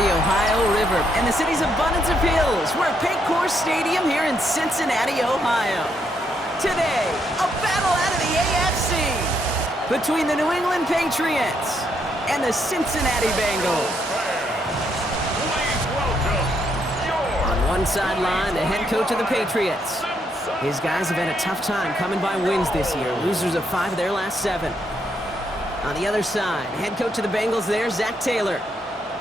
the Ohio River and the city's abundance of hills. We're at Paycor Stadium here in Cincinnati, Ohio. Today, a battle out of the AFC between the New England Patriots and the Cincinnati Bengals. On one sideline, the head coach of the Patriots. His guys have had a tough time coming by wins this year, losers of 5 of their last 7. On the other side, head coach of the Bengals there, Zach Taylor.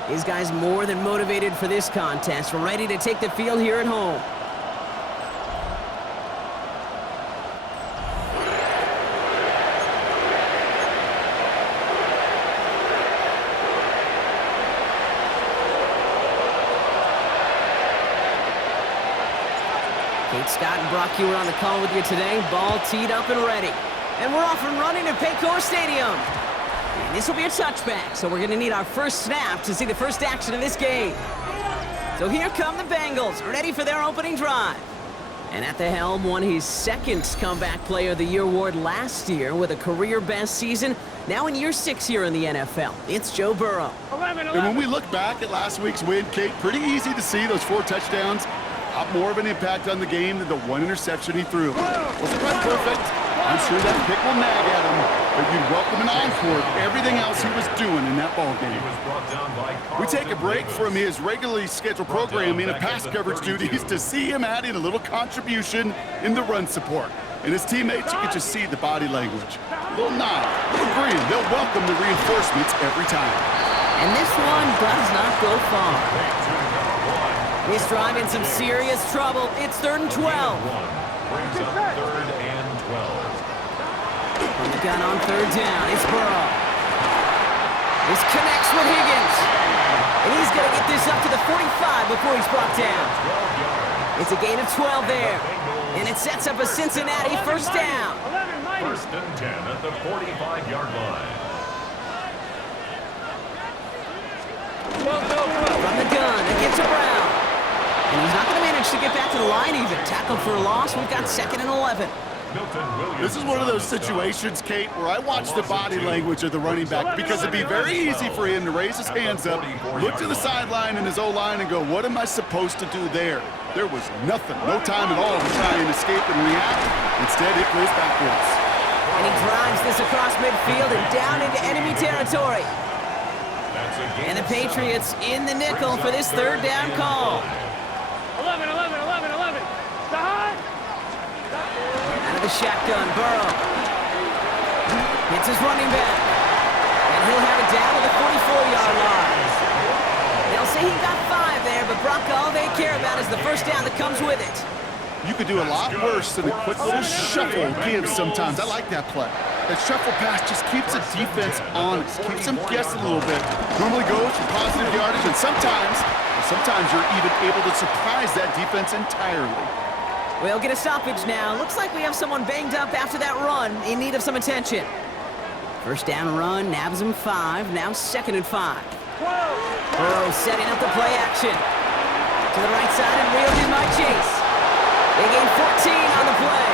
His guys more than motivated for this contest, ready to take the field here at home. Kate Scott and Brock Hewer on the call with you today. Ball teed up and ready. And we're off and running at Paycor Stadium. And this will be a touchback, so we're going to need our first snap to see the first action of this game. So here come the Bengals, ready for their opening drive. And at the helm, won his second Comeback Player of the Year award last year with a career-best season. Now in year 6 here in the NFL, it's Joe Burrow. 11. And when we look back at last week's win, Kate, pretty easy to see those 4 touchdowns have more of an impact on the game than the 1 interception he threw. Wasn't quite perfect. I'm sure that pick will nag at him, but you'd welcome an encore of everything else he was doing in that ball game. We take a break from his regularly scheduled programming of pass coverage duties to see him adding a little contribution in the run support. And his teammates, you can just see the body language. A little nod, a little grin. They'll welcome the reinforcements every time. And this one does not go far. He's driving some serious trouble. It's 3rd and 12. Brings up 3rd and 12. From the gun on 3rd down, it's Burrow. This connects with Higgins. And he's going to get this up to the 45 before he's brought down. It's a gain of 12 there. And it sets up a Cincinnati first down. 1st and 10 at the 45-yard line. From the gun, it gets to Brown. And he's not going to manage to get back to the line even. Tackled for a loss. We've got 2nd and 11. This is one of those situations, Kate, where I watch the body language of the running back because it'd be very easy for him to raise his hands up, look to the sideline in his O-line and go, what am I supposed to do there? There was nothing, no time at all to try and escape and react. Instead, it goes backwards. And he drives this across midfield and down into enemy territory. And the Patriots in the nickel for this 3rd down call. 11. Out of the shotgun, Burrow. Hits his running back. And he'll have it down to the 44-yard line. They'll say he got 5 there, but Brock, all they care about is the first down that comes with it. You could do a lot worse than a quick little shuffle give sometimes. I like that play. That shuffle pass just keeps the defense honest, keeps them guessing a little bit. Normally goes for positive yardage, and sometimes you're even able to surprise that defense entirely. We'll get a stoppage now. Looks like we have someone banged up after that run in need of some attention. First down run, nabs him 5, now 2nd and 5. Burrow setting up the play action. To the right side and reeled in by Chase. They gain 14 on the play.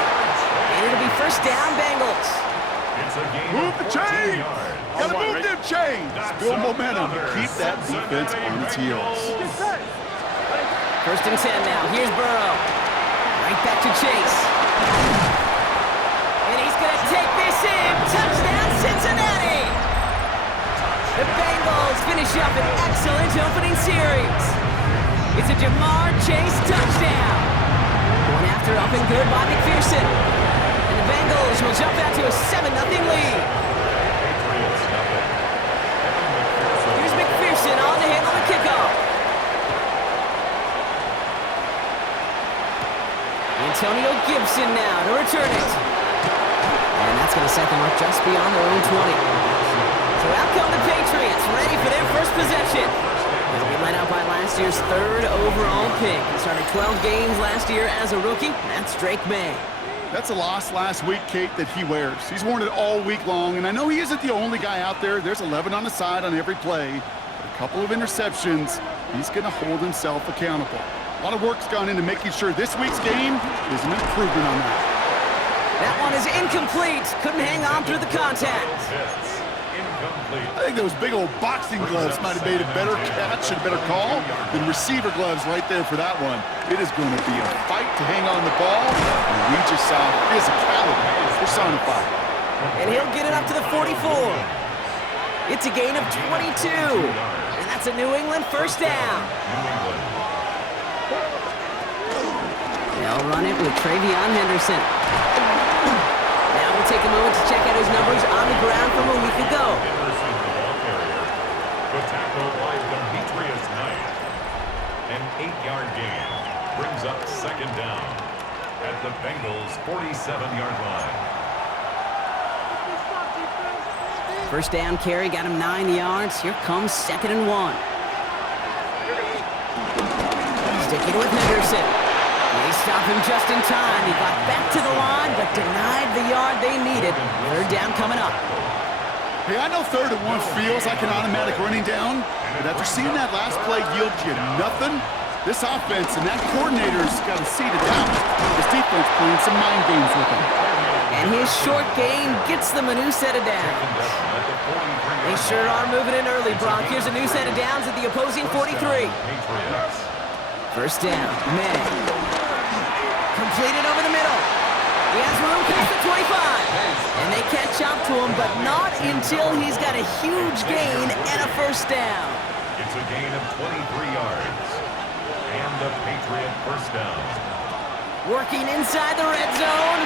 And it'll be first down, Bengals. Move the chains! Gotta move them chains! Build momentum. Keep that defense on its heels. 1st and 10 now. Here's Burrow. Right back to Chase. And he's going to take this in. Touchdown, Cincinnati! The Bengals finish up an excellent opening series. It's a Jamar Chase touchdown. Going after up and good by McPherson. And the Bengals will jump out to a 7-0 lead. Here's McPherson on to handle the kickoff. Antonio Gibson now to return it. And that's going to set them up just beyond their own 20. So out come the Patriots, ready for their first possession. They'll be led out by last year's 3rd overall pick. He started 12 games last year as a rookie. That's Drake May. That's a loss last week, Kate, that he wears. He's worn it all week long, and I know he isn't the only guy out there. There's 11 on the side on every play. But a couple of interceptions, he's going to hold himself accountable. A lot of work's gone into making sure this week's game is an improvement on that. That one is incomplete. Couldn't hang on through the contact. incomplete. I think those big old boxing gloves might have made a better catch and a better call than receiver gloves right there for that one. It is going to be a fight to hang on the ball, and we just saw physicality personified. And he'll get it up to the 44. It's a gain of 22. And that's a New England first down. They'll run it with Travion Henderson. Now we'll take a moment to check out his numbers on the ground from a week ago. Henderson, the ball carrier. The tackle by Demetrius Knight. An 8-yard gain brings up second down at the Bengals' 47-yard line. First down carry got him 9 yards. Here comes 2nd and 1. Sticking with Henderson. They stop him just in time. He got back to the line, but denied the yard they needed. Third down coming up. Hey, I know 3rd and 1 feels like an automatic running down, but after seeing that last play yield you nothing, this offense and that coordinator's got a seat of doubt. This defense playing some mind games with him. And his short game gets them a new set of downs. They sure are moving in early, Brock. Here's a new set of downs at the opposing 43. First down, May. Completed over the middle. He has room past the 25. And they catch up to him, but not until he's got a huge gain and a first down. It's a gain of 23 yards. And the Patriot first down. Working inside the red zone.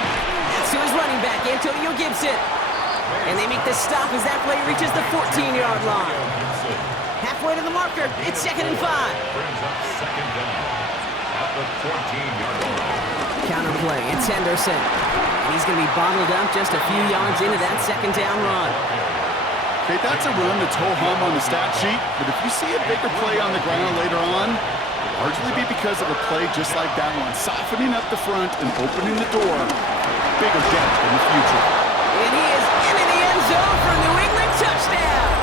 That's to his running back, Antonio Gibson. And they make the stop as that play reaches the 14-yard line. Halfway to the marker, it's 2nd and 5. Brings up second down at the 14-yard line. Counterplay, it's Henderson. And he's going to be bottled up just a few yards into that second down run. Okay, that's a run that's ho-hum on the stat sheet, but if you see a bigger play on the ground later on, it'll largely be because of a play just like that one, softening up the front and opening the door for a bigger depth in the future. And he is into the end zone for a New England touchdown.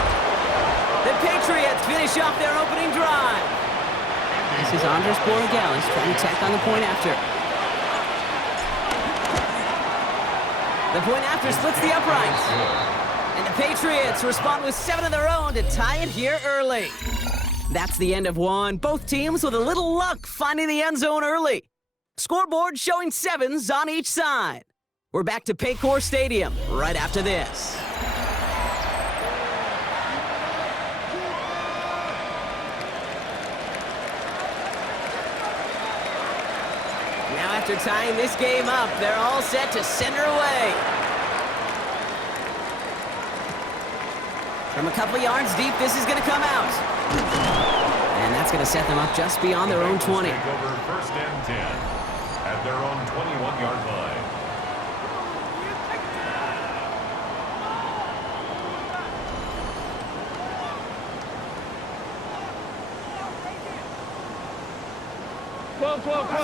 The Patriots finish off their opening drive. This is Andres Borregales trying to tack on the point after. The point after splits the uprights. And the Patriots respond with 7 of their own to tie it here early. That's the end of one. Both teams with a little luck finding the end zone early. Scoreboard showing 7s on each side. We're back to Paycor Stadium right after this. Now after tying this game up, they're all set to center away. From a couple yards deep, this is going to come out. And that's going to set them up just beyond their own 20. Take over 1st and 10 at their own 21-yard line.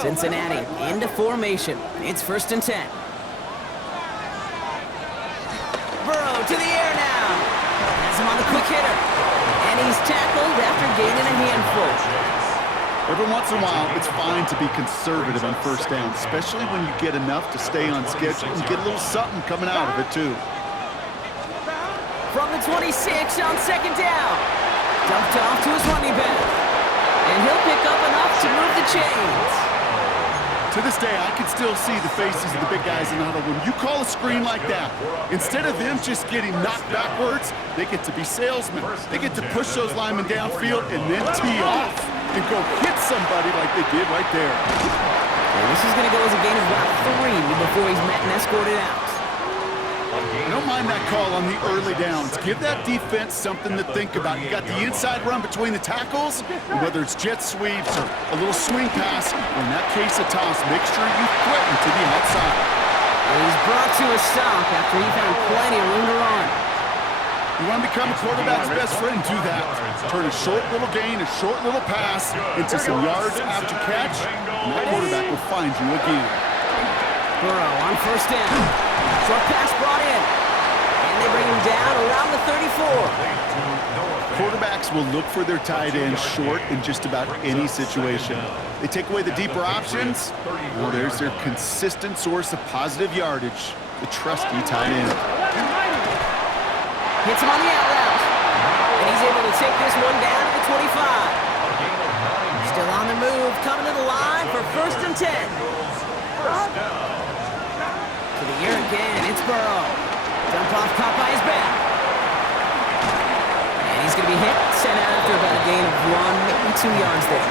Cincinnati into formation. It's 1st and 10. Burrow to the air now. Has him on the quick hitter. And he's tackled after gaining a handful. Every once in a while, it's fine to be conservative on 1st down, especially when you get enough to stay on schedule and get a little something coming out of it, too. From the 26 on 2nd down. Dumped off to his running back. And he'll pick up enough to move the chains. To this day, I can still see the faces of the big guys in the huddle. When you call a screen like that, instead of them just getting knocked backwards, they get to be salesmen. They get to push those linemen downfield and then tee off and go hit somebody like they did right there. And this is going to go as a gain of about 3 before he's met and escorted out. I don't mind that call on the early downs. Give that defense something to think about. You got the inside run between the tackles, and whether it's jet sweeps or a little swing pass, or in that case a toss, make sure you threaten to the outside. And he's brought to a stop after he found plenty of room to run. You want to become a quarterback's best friend, do that. Turn a short little gain, a short little pass into some yards after catch, and that quarterback will find you again. Burrow on 1st down. Short pass brought in. And they bring him down around the 34. Quarterbacks will look for their tight end short in just about any situation. They take away the deeper options. Well, there's their consistent source of positive yardage, the trusty tight end. Hits him on the out route. And he's able to take this one down to the 25. Still on the move, coming to the line for 1st and 10. To the air again, it's Burrow. Jump off, caught by his back. And he's going to be hit, sent out after about a gain of 1, maybe 2 yards there.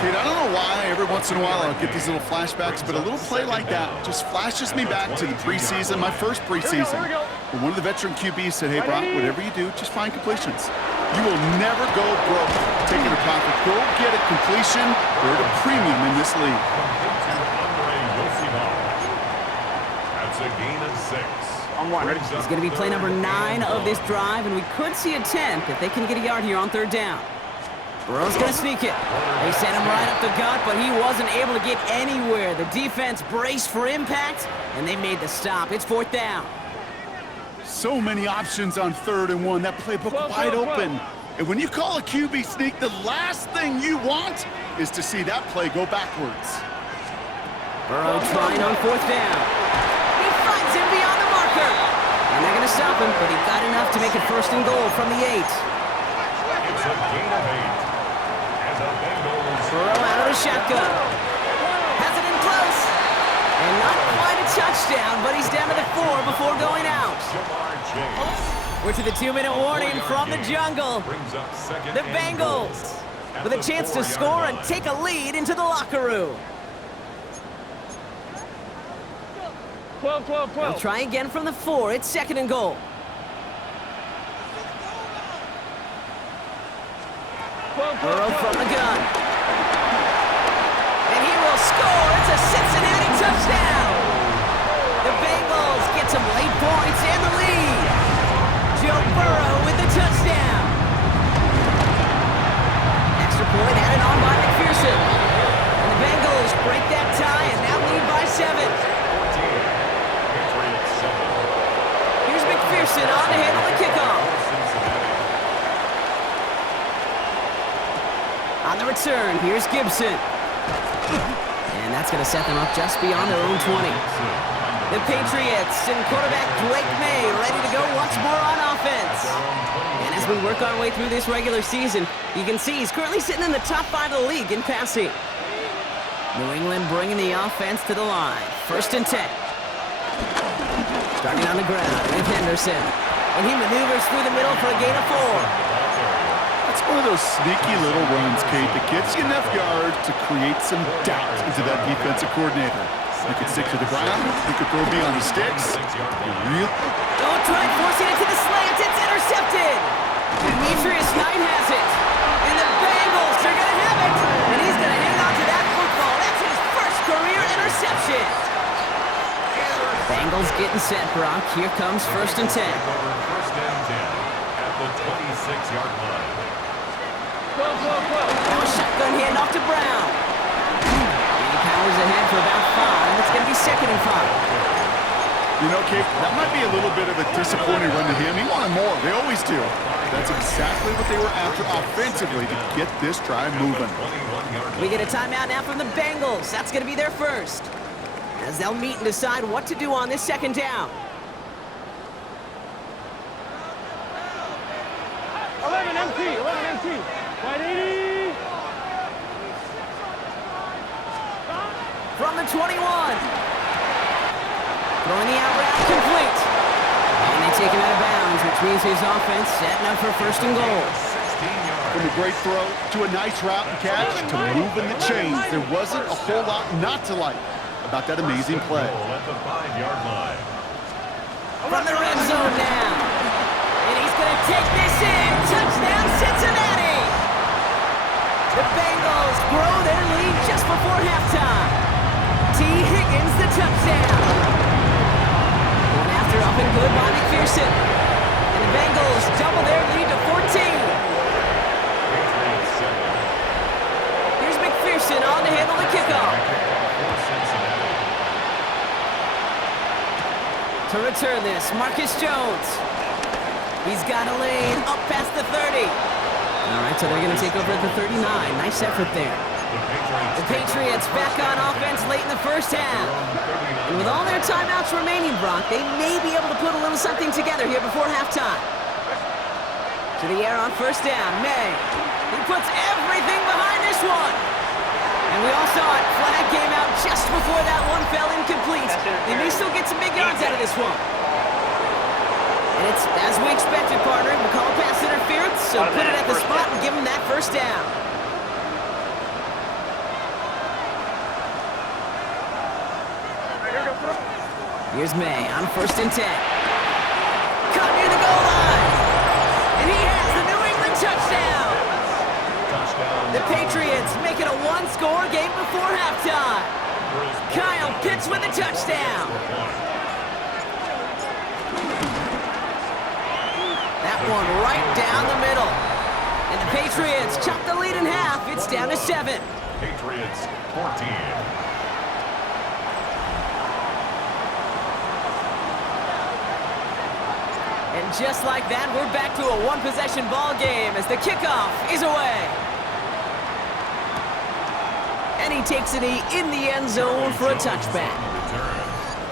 Kate, I don't know why every once in a while I'll get these little flashbacks, but a little play like that just flashes me back to the preseason, my first preseason. When one of the veteran QBs said, hey, Brock, whatever you do, just find completions. You will never go broke taking a profit. Go get a completion. We're at a premium in this league. That's a gain of 6. It's going to be play number 9 of this drive, and we could see a 10th if they can get a yard here on 3rd down. Burrow's going to sneak it. They sent him right up the gut, but he wasn't able to get anywhere. The defense braced for impact, and they made the stop. It's 4th down. So many options on 3rd and 1. That playbook wide open. And when you call a QB sneak, the last thing you want is to see that play go backwards. Burrow trying on 4th down. He finds him beyond the marker. And they're going to stop him, but he got enough to make it 1st and goal from the 8. It's a gain of 8. And the Bengals. Burrow out of the shotgun. Has it in close. And not quite a touchdown, but he's down to the 4 before going out. We're to the 2-minute warning from the jungle. The Bengals with a chance to score and take a lead into the locker room. 12. They'll try again from the 4. It's 2nd and goal. Burrow from the gun. And he will score. It's a Cincinnati touchdown. The Bengals get some late points and the lead. Joe Burrow with the touchdown. Extra point added on by McPherson. And the Bengals break that tie and now lead by 7. Here's McPherson on to handle the kickoff. On the return, here's Gibson. And that's going to set them up just beyond their own 20. The Patriots and quarterback Drake May ready to go once more on offense. And as we work our way through this regular season, you can see he's currently sitting in the top 5 of the league in passing. New England bringing the offense to the line. 1st and 10. Starting on the ground with Henderson. And he maneuvers through the middle for a gain of 4. It's one of those sneaky little runs, Kate, that gets you enough yards to create some doubt into that defensive coordinator. You could stick to the ground. You could throw beyond the sticks. Oh, trying forcing it to the slant. It's intercepted. Demetrius Knight has it. And the Bengals are going to have it. And he's going to hang on to that football. That's his first career interception. Bengals getting set, Brock. Here comes 1st and 10. 1st and 10 at the 26-yard line. Now a shotgun handoff to Brown. And he powers ahead for about 5. It's going to be 2nd and 5. You know, Kate, that might be a little bit of a disappointing run to him. He wanted more. They always do. That's exactly what they were after offensively to get this drive moving. We get a timeout now from the Bengals. That's going to be their first. As they'll meet and decide what to do on this 2nd down. 11 MT. Wide 80. From the 21. Throwing the out route complete. And they take him out of bounds, which means his offense setting up for 1st and goal. From a great throw to a nice route and catch to moving the chains, there wasn't a whole lot not to like about that amazing play. At the 5-yard line. From the red zone now. And he's going to take this in. Touchdown, Cincinnati. The Bengals grow their lead just before halftime. T. Higgins, the touchdown. Going after up and good by McPherson. And the Bengals double their lead to 14. Here's McPherson on to handle the kickoff. To return this, Marcus Jones. He's got a lane up past the 30. All right, so they're going to take over at the 39. Nice effort there. The Patriots back on offense late in the first half. And with all their timeouts remaining, Brock, they may be able to put a little something together here before halftime. To the air on first down, May. He puts everything behind this one. And we all saw it. Flag came out just before that one fell incomplete. They may still get some big yards out of this one. And it's as we expected, partner. We'll call pass interference, so put it at the spot and give him that first down. Here's May on 1st and 10. Caught near the goal line. And he has the New England touchdown. The Patriots make it a one-score game before halftime. Kyle Pitts with a touchdown. That one right down the middle. And the Patriots chop the lead in half. It's down to 7. Patriots 14. And just like that, we're back to a one-possession ball game as the kickoff is away. And he takes it in the end zone for a touchback.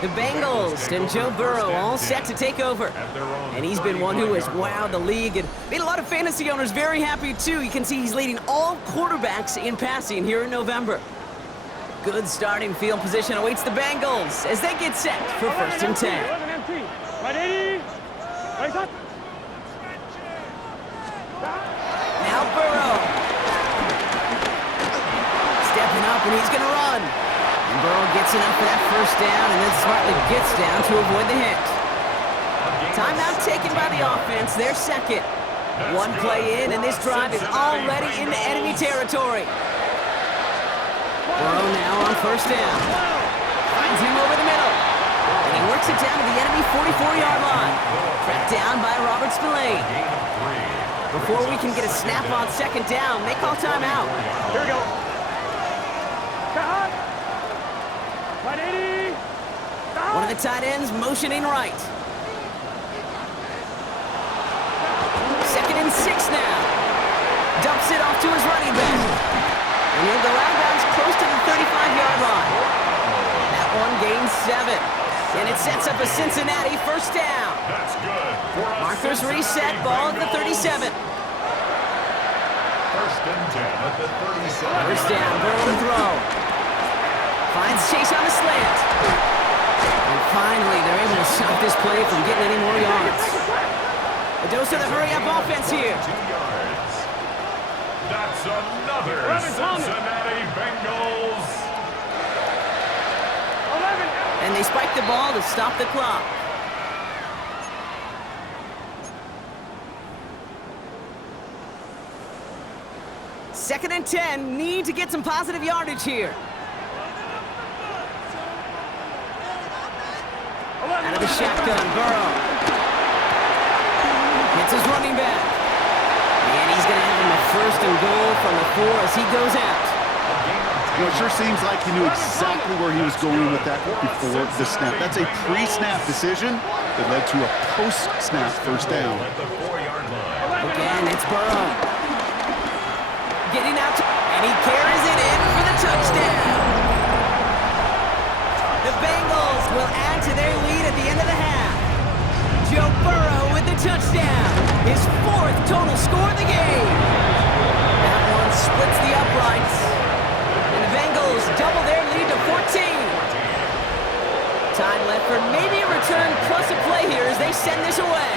The Bengals and Joe Burrow all set to take over. And he's been one who has wowed the league and made a lot of fantasy owners very happy, too. You can see he's leading all quarterbacks in passing here in November. Good starting field position awaits the Bengals as they get set for 1st and 10. Now Burrow. Stepping up, and he's going to run. And Burrow gets enough for that first down, and then smartly gets down to avoid the hit. Timeout taken by the offense, their second. One play in, and this drive is already into enemy territory. Burrow now on 1st down. Finds him over the middle. And he works it down to the enemy 44-yard line. Tracked down by Robert Spillane. Before we can get a snap on 2nd down, they call timeout. Here we go. One of the tight ends motioning right. 2nd and 6 now. Dumps it off to his running back. And he'll go out of bounds close to the 35-yard line. That one gains 7. And it sets up a Cincinnati 1st down. That's good. Markers reset, ball at the 37. 1st and 10 at the 37. 1st down, Burrow to throw. Finds Chase on the slant. And finally, they're able to stop this play from getting any more yards. A dose of the hurry-up offense here. 2 yards. That's another Cincinnati Bengals. And they spike the ball to stop the clock. Second and 10, need to get some positive yardage here. Out of the shotgun, Burrow. Hits his running back. And he's going to have him a 1st and goal from the 4 as he goes out. You know, it sure seems like he knew exactly where he was going with that before the snap. That's a pre-snap decision that led to a post-snap 1st down. Again, it's Burrow. Getting out, and he carries it in for the touchdown. The Bengals will add to their lead at the end of the half. Joe Burrow with the touchdown. His 4th total score of the game. That one splits the uprights. And the Bengals double their lead to 14. Time left for maybe a return plus a play here as they send this away.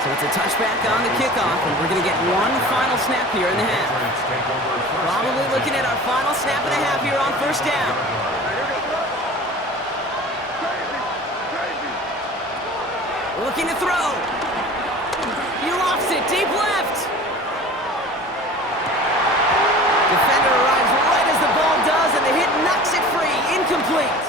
So it's a touchback on the kickoff, and we're going to get one final snap here in the half. Probably looking at our final snap and a half here on 1st down. Looking to throw. He lofts it deep left. Defender arrives right as the ball does, and the hit knocks it free. Incomplete.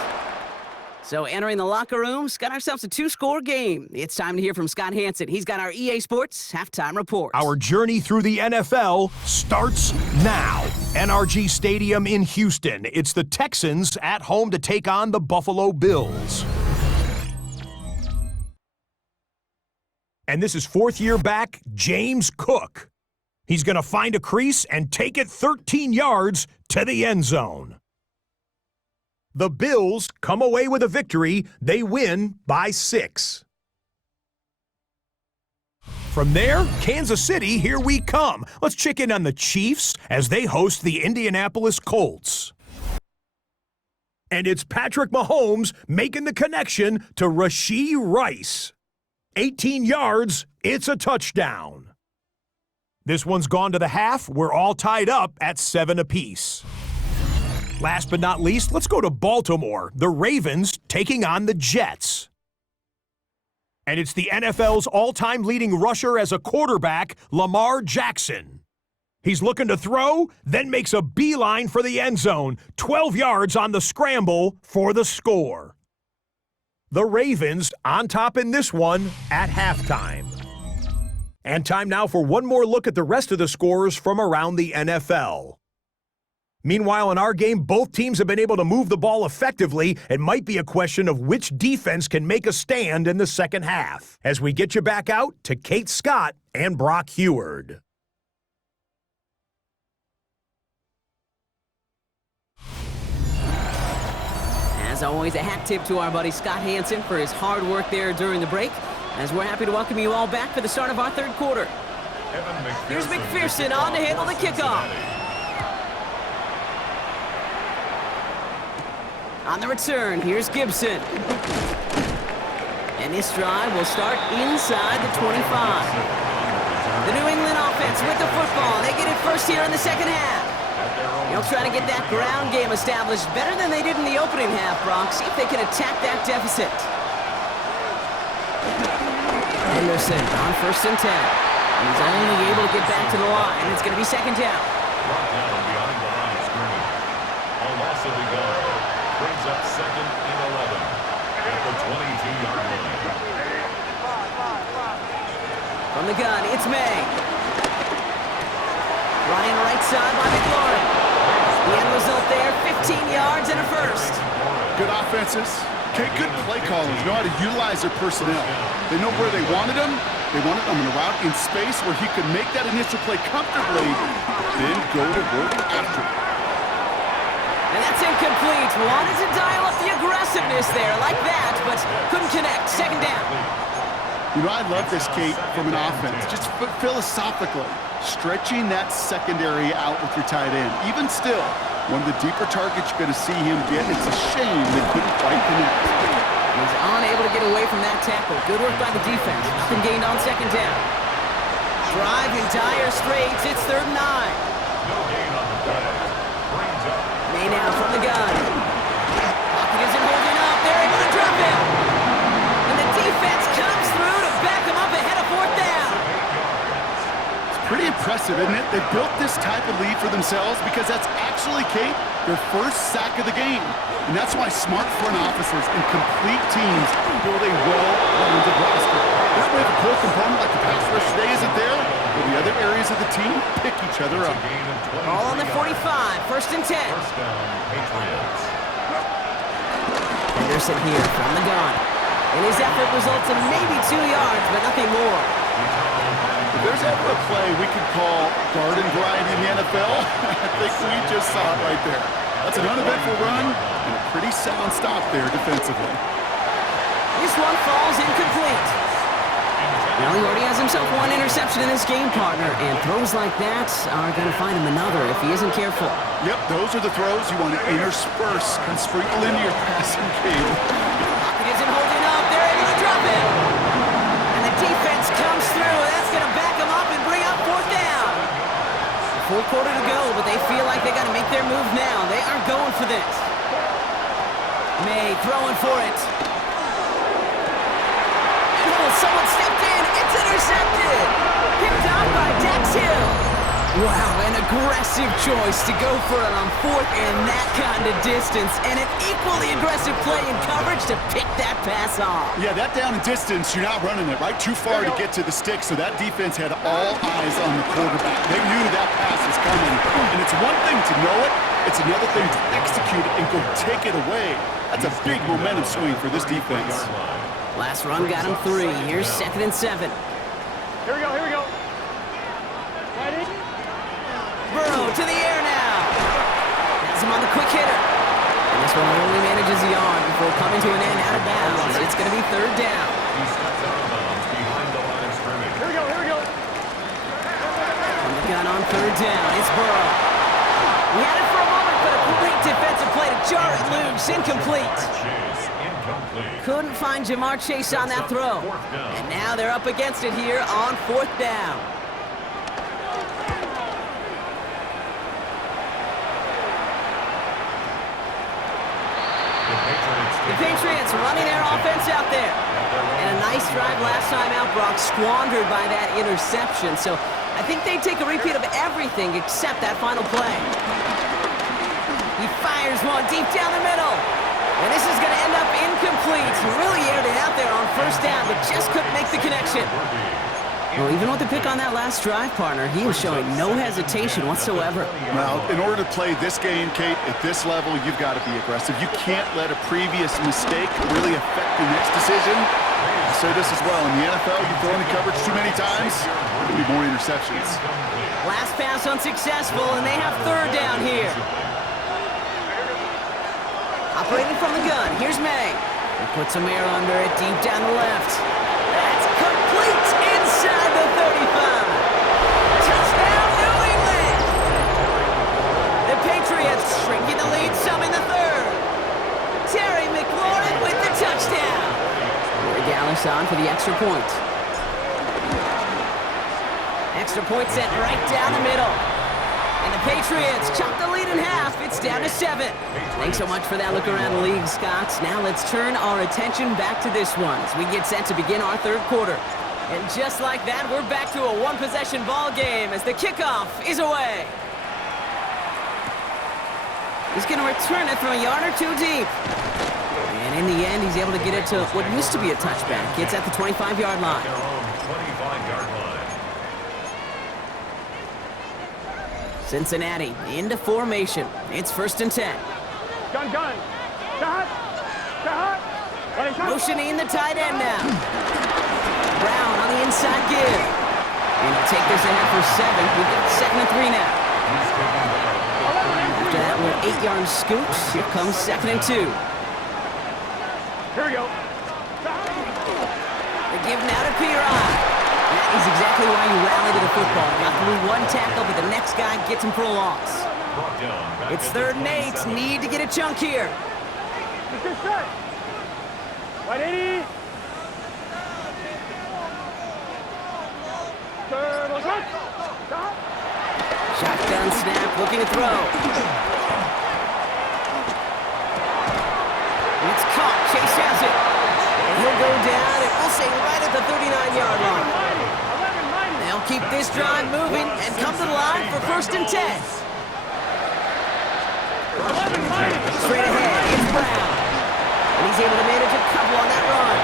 So entering the locker rooms, got ourselves a 2-score game. It's time to hear from Scott Hansen. He's got our EA Sports halftime report. Our journey through the NFL starts now. NRG Stadium in Houston. It's the Texans at home to take on the Buffalo Bills. And this is fourth-year back James Cook. He's going to find a crease and take it 13 yards to the end zone. The Bills come away with a victory. They win by 6. From there, Kansas City, here we come. Let's check in on the Chiefs as they host the Indianapolis Colts. And it's Patrick Mahomes making the connection to Rashee Rice. 18 yards, it's a touchdown. This one's gone to the half. We're all tied up at 7 apiece. Last but not least, let's go to Baltimore. The Ravens taking on the Jets. And it's the NFL's all-time leading rusher as a quarterback, Lamar Jackson. He's looking to throw, then makes a beeline for the end zone. 12 yards on the scramble for the score. The Ravens on top in this one at halftime. And time now for one more look at the rest of the scores from around the NFL. Meanwhile, in our game, both teams have been able to move the ball effectively. It might be a question of which defense can make a stand in the second half. As we get you back out to Kate Scott and Brock Heward. As always, a hat tip to our buddy Scott Hansen for his hard work there during the break, as we're happy to welcome you all back for the start of our third quarter. Here's McPherson on to handle the kickoff. On the return, here's Gibson. And this drive will start inside the 25. The New England offense with the football. They get it first here in the second half. They'll try to get that ground game established better than they did in the opening half, Brock. See if they can attack that deficit. Henderson on 1st and 10. And he's only able to get back to the line. It's going to be second down. Brought down behind the line of scrimmage. A loss of the yard brings up 2nd and 11 at the 22-yard line. From the gun, it's May. Running right side by McLaurin. The end result there, 15 yards and a first. Good offenses. Okay, good play callers. Know how to utilize their personnel. They know where they wanted him. They wanted him in a route in space where he could make that initial play comfortably, then go to work after. And that's incomplete. Wanted to dial up the aggressiveness there like that, but couldn't connect. Second down. You know, I love this, Kate, from an offense. Just philosophically, stretching that secondary out with your tight end. Even still, one of the deeper targets you're going to see him get. It's a shame they couldn't quite connect. He was unable to get away from that tackle. Good work by the defense. Nothing gained on second down. Drive in dire straits. It's 3rd and 9. No gain on the play. Brings up. May now from the gun. Pocket isn't holding up. They're able to drop him. And the defense comes through to back him up ahead of 4th down. Pretty impressive, isn't it? They built this type of lead for themselves because that's actually, Kate, their first sack of the game. And that's why smart front officers and complete teams build a well-rounded roster. That way the core component like the pass rush today isn't there, but the other areas of the team pick each other up. Ball on the 45, 1st and 10. First down, Patriots. Henderson here from the gun. And his effort results in maybe 2 yards, but nothing more. If there's ever a play we could call garden variety in the NFL, I think we just saw it right there. That's an uneventful run and a pretty sound stop there defensively. This one falls incomplete. Well, he already has himself one interception in this game, partner, and throws like that are going to find him another if he isn't careful. Yep, those are the throws you want to intersperse and sprinkle into your passing game. Pocket isn't holding up. They're able to drop him. And the defense comes through. That's going to back him up and bring up 4th down. A full quarter to go, but they feel like they got to make their move now. They are going for this. May throwing for it. Someone stepped in. It's intercepted. Picked up by Dax Hill. Wow, an aggressive choice to go for it on 4th and that kind of distance. And an equally aggressive play in coverage to pick that pass off. Yeah, that down and distance, you're not running it, right? Too far to get to the stick, so that defense had all eyes on the quarterback. They knew that pass was coming. And it's one thing to know it. It's another thing to execute it and go take it away. That's a big momentum swing for this defense. Last run got him 3. Here's 2nd and 7. Burrow to the air now. Has him on the quick hitter. And this one only manages the yard before coming to an end out of bounds. It's going to be third down. He steps out of bounds behind the line of scrimmage. Here we go. On the gun on third down, it's Burrow. We had it for a moment, but a great defensive play to jar it loose. Incomplete. Chase, incomplete. Couldn't find Jamar Chase on that throw. And now they're up against it here on fourth down. The Patriots running their offense out there. And a nice drive last time out, Brock, squandered by that interception. So I think they take a repeat of everything except that final play. He fires one deep down the middle. And this is going to end up incomplete. He really aired it out there on first down, but just couldn't make the connection. Well, even with the pick on that last drive, partner, he was showing no hesitation whatsoever. Well, in order to play this game, Kate, at this level, you've got to be aggressive. You can't let a previous mistake really affect the next decision. I say this as well. In the NFL, you throw in the coverage too many times, there'll be more interceptions. Last pass unsuccessful, and they have third down here. Operating from the gun, here's May. He puts some air under it, deep down the left. That's complete inside the 35. Touchdown, New England! The Patriots shrinking the lead some in the third. Terry McLaurin with the touchdown. Dallas on for the extra point. Extra point sent right down the middle. And the Patriots chop the lead in half. It's down to 7. Thanks so much for that look around the league, Scott. Now let's turn our attention back to this one as we get set to begin our third quarter. And just like that, we're back to a one-possession ball game as the kickoff is away. He's going to return it from a yard or two deep. And in the end, he's able to get it to what used to be a touchback. It's at the 25-yard line. Their own 25-yard line. Cincinnati into formation. It's 1st and 10. Gun. Shot. Motioning the tight end now. Brown on the inside give. And he'll take this ahead for 7. We've got 2nd and 3 now. After that little 8-yard scoop, here comes 2nd and 2. Here we go. The give now to Piron. That is exactly why you rally to the football. Got through one tackle, but the next guy gets him for a loss. It's 3rd and 8. Need to get a chunk here. Let's get set. Right 80. Third, stop. Shotgun snap, looking to throw. It's caught. Chase has it. And he'll go down, and we'll say right at the 39-yard line. They'll keep this drive moving and come to the line for 1st and 10. Straight ahead, it's Brown. And he's able to manage a couple on that run.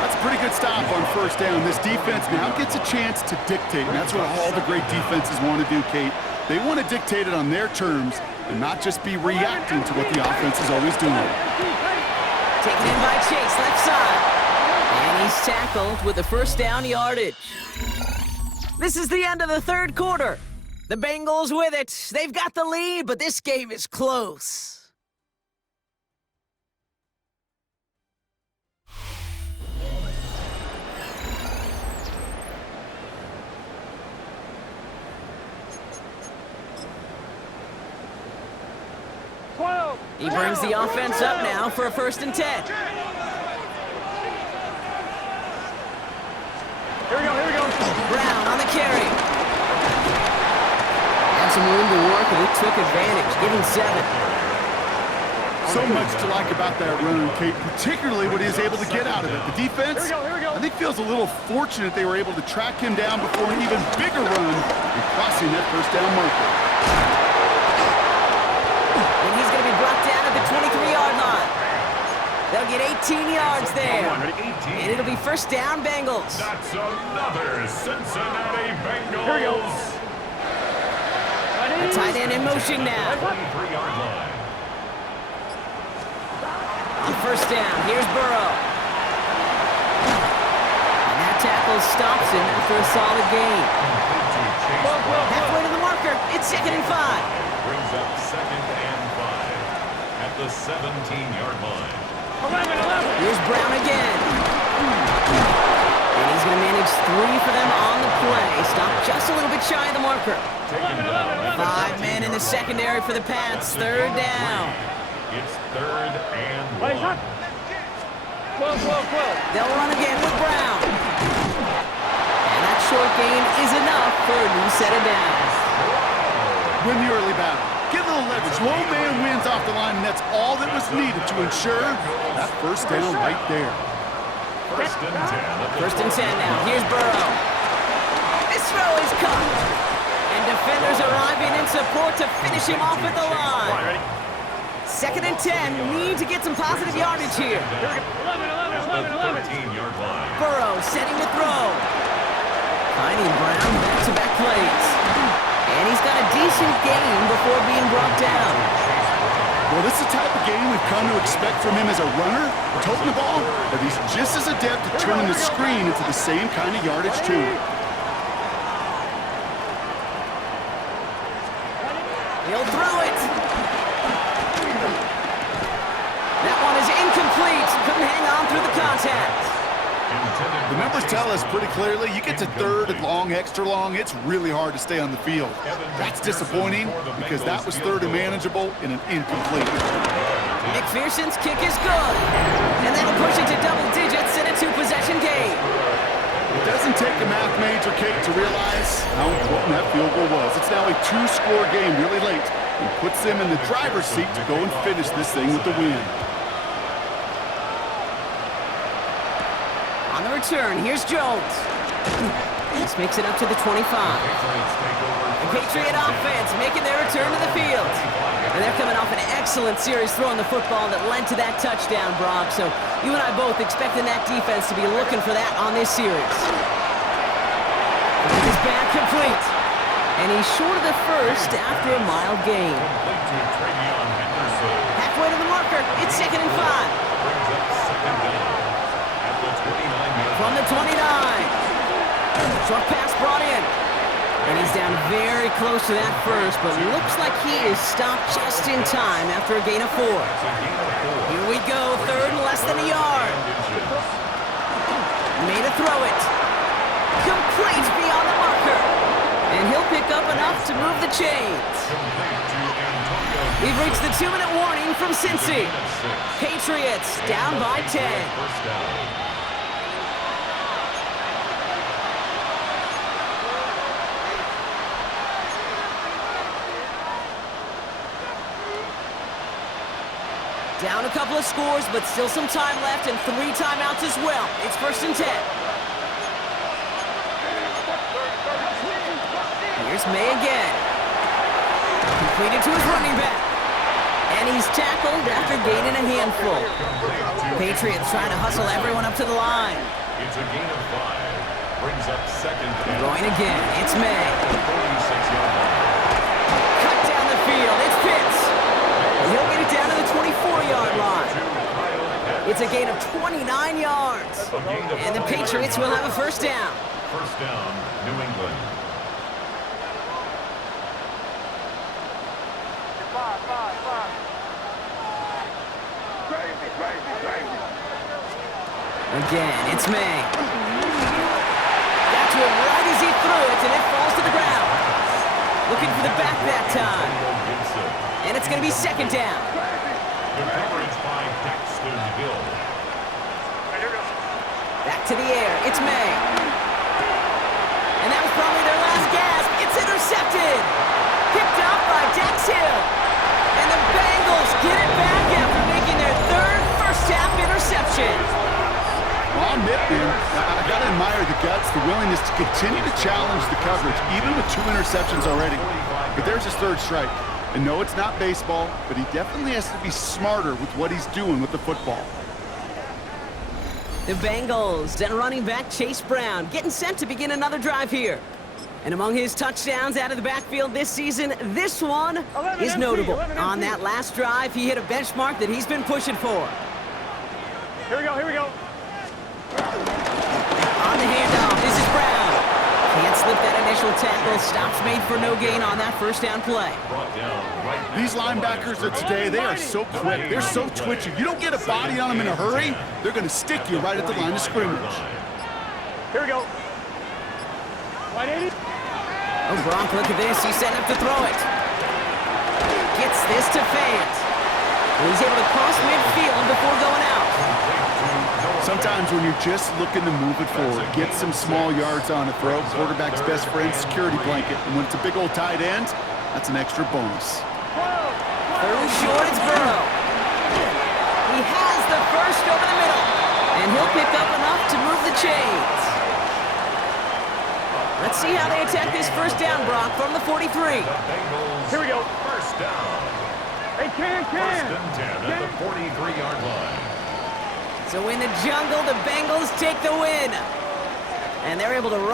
That's a pretty good stop on 1st down. This defense now gets a chance to dictate, and that's what all the great defenses want to do, Kate. They want to dictate it on their terms and not just be reacting to what the offense is always doing. Taken in by Chase, left side. And he's tackled with the 1st down yardage. This is the end of the third quarter. The Bengals with it. They've got the lead, but this game is close. He brings the offense up now for a 1st and 10. Here we go. Brown on the carry. Had some room to work, and he took advantage, giving 7. So much to like about that run, Kate, particularly what he was able to get out of it. The defense, Here we go. I think, feels a little fortunate they were able to track him down before an even bigger run and crossing that 1st down marker. And he's going to be brought down at the 23-yard line. They'll get 18 yards there. And it'll be 1st down, Bengals. That's another Cincinnati Bengals. Here we go. The tight end in motion now. 23-yard line. On 1st down, here's Burrow. And that tackle stops him after a solid gain. Halfway to the marker. It's 2nd and 5. Brings up 2nd and 5 at the 17-yard line. 11. Here's Brown again. And he's going to manage 3 for them on the play. Stop just a little bit shy of the marker. Taken down. 5 men in the secondary for the Pats. 3rd down. It's 3rd and 1. 12. They'll run again with Brown. And that short gain is enough for a new set of downs. Win the early battle. Get a little leverage. Low man wins off the line, and that's all that was needed to ensure that first down right there. 1st and 10. 1st and 10 now. Here's Burrow. This throw is caught. And defenders arriving in support to finish him off at the line. 2nd and 10. Need to get some positive yardage here. 13-yard line. Burrow setting the throw. Finding Brown back-to-back plays. And he's got a decent gain before being brought down. Well, this is the type of game we've come to expect from him as a runner, toting the ball, but he's just as adept at turning the screen into the same kind of yardage, too. He'll throw it. That one is incomplete. Couldn't hang on through the contact. The numbers tell us pretty clearly, you get to 3rd and long, extra long, it's really hard to stay on the field. That's disappointing because that was 3rd and manageable in an incomplete. McPherson's kick is good. And that'll push it to double digits in a 2-possession game. It doesn't take a math major, Kate, to realize how important that field goal was. It's now a 2-score game really late and puts them in the driver's seat to go and finish this thing with the win. On the return, here's Jones. This makes it up to the 25. The Patriot offense making their return to the field. And they're coming off an excellent series throwing the football that led to that touchdown, Brock. So you and I both expecting that defense to be looking for that on this series. His back complete. And he's short of the first after a mild gain. Halfway to the marker, it's 2nd and 5. From the 29. Short pass brought in. And he's down very close to that first, but looks like he is stopped just in time after a gain of 4. Here we go, 3rd and less than a yard. Made a throw it. Complete beyond the marker. And he'll pick up enough to move the chains. We've reached the 2-minute warning from Cincy. Patriots down by 10. Down a couple of scores, but still some time left and 3 timeouts as well. It's 1st and 10. Here's May again. Completed to his running back. And he's tackled after gaining a handful. Patriots trying to hustle everyone up to the line. It's a gain of 5. Brings up 2nd and Going again. It's May. 46-yard line. Cut down the field. It's Pitts. He'll get it down to the 24-yard line. It's a gain of 29 yards. And the Patriots will have a 1st down. 1st down, New England. Again, it's May. Got to him right as he threw it, and it falls to the ground. Looking for the back that time. And it's going to be 2nd down. Good coverage by Daxton Hill. Back to the air. It's May. And that was probably their last gasp. It's intercepted. Picked up by Dax Hill. And the Bengals get it back after making their 3rd first-half interception. Well, I'll admit, man, I got to admire the guts, the willingness to continue to challenge the coverage, even with 2 interceptions already. But there's his 3rd strike. And no, it's not baseball, but he definitely has to be smarter with what he's doing with the football. The Bengals and running back Chase Brown getting set to begin another drive here. And among his touchdowns out of the backfield this season, this one is notable. On that last drive, he hit a benchmark that he's been pushing for. Here we go. On the handoff, this is Brown. Can't slip that initial tackle. Stops made for no gain on that first down play. Brought down right now. These linebackers of today, they are so quick. They're so twitchy. You don't get a body on them in a hurry, they're going to stick you right at the line of scrimmage. Here we go. 180. Oh, Gronk, look at this. He's setting up to throw it. Gets this to Fant. And he's able to cross midfield before going out. Sometimes when you're just looking to move it forward, get some small yards on a throw, quarterback's best friend, security blanket. And when it's a big old tight end, that's an extra bonus. Third short, it's Burrow. He has the first over the middle. And he'll pick up enough to move the chains. Let's see how they attack this first down, Brock, from the 43. Here we go. First down. Hey, Can. First and 10 at the 43-yard line. So in the jungle, the Bengals take the win. And they're able to run